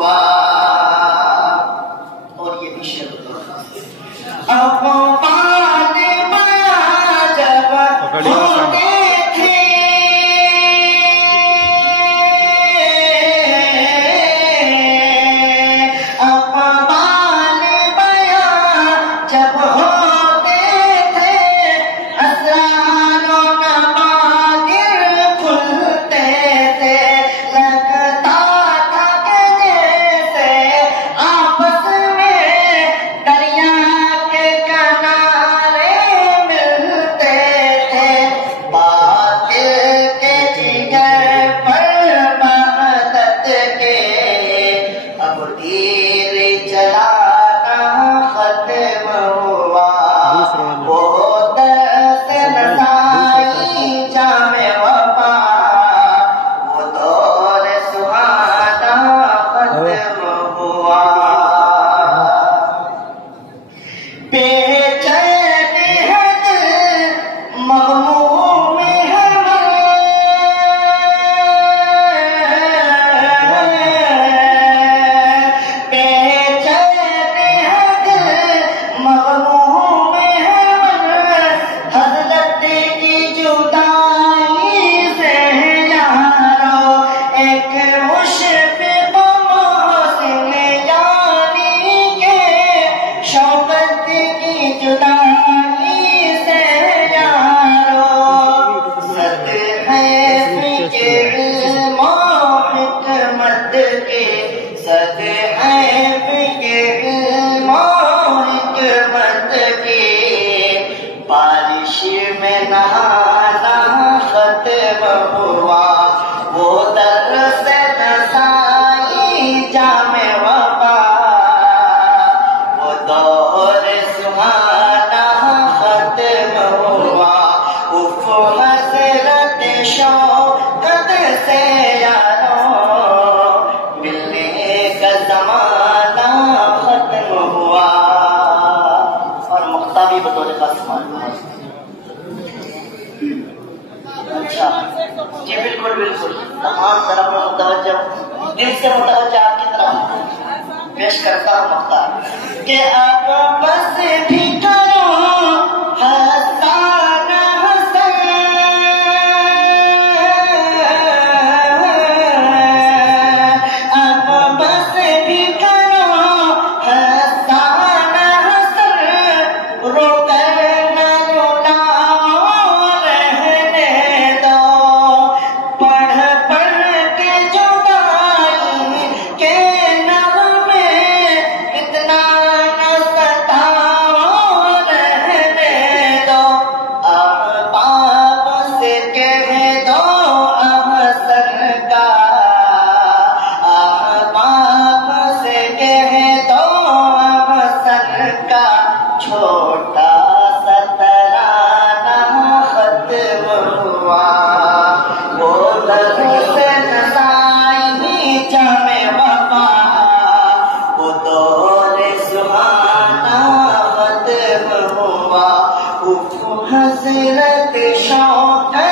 हुआ। और ये भी शेर अब बारिश में नहाना खत्म हुआ, वो दर्द नसाई जामे वफा, वो दौर सुहाना खत्म हुआ। उफ हसरत शौकत से यारों, मिलने का ज़माना खत्म हुआ। और मुख्तारी बतौर खास। अच्छा जी, बिल्कुल बिल्कुल, तमाम तरफ में मुतवज्जो, दिल से मुतवज्जो आपकी तरफ पेश करता हूँ मुख्तार कि आप बस भी करो हसन हसन, आप बस भी करो हसन हसन, रोकर छोटा सा तराना खत्म हुआ, वो दर्द नसाई जामे वफा, वो दौर सुहाना खत्म हुआ। उफ हसरत शौकत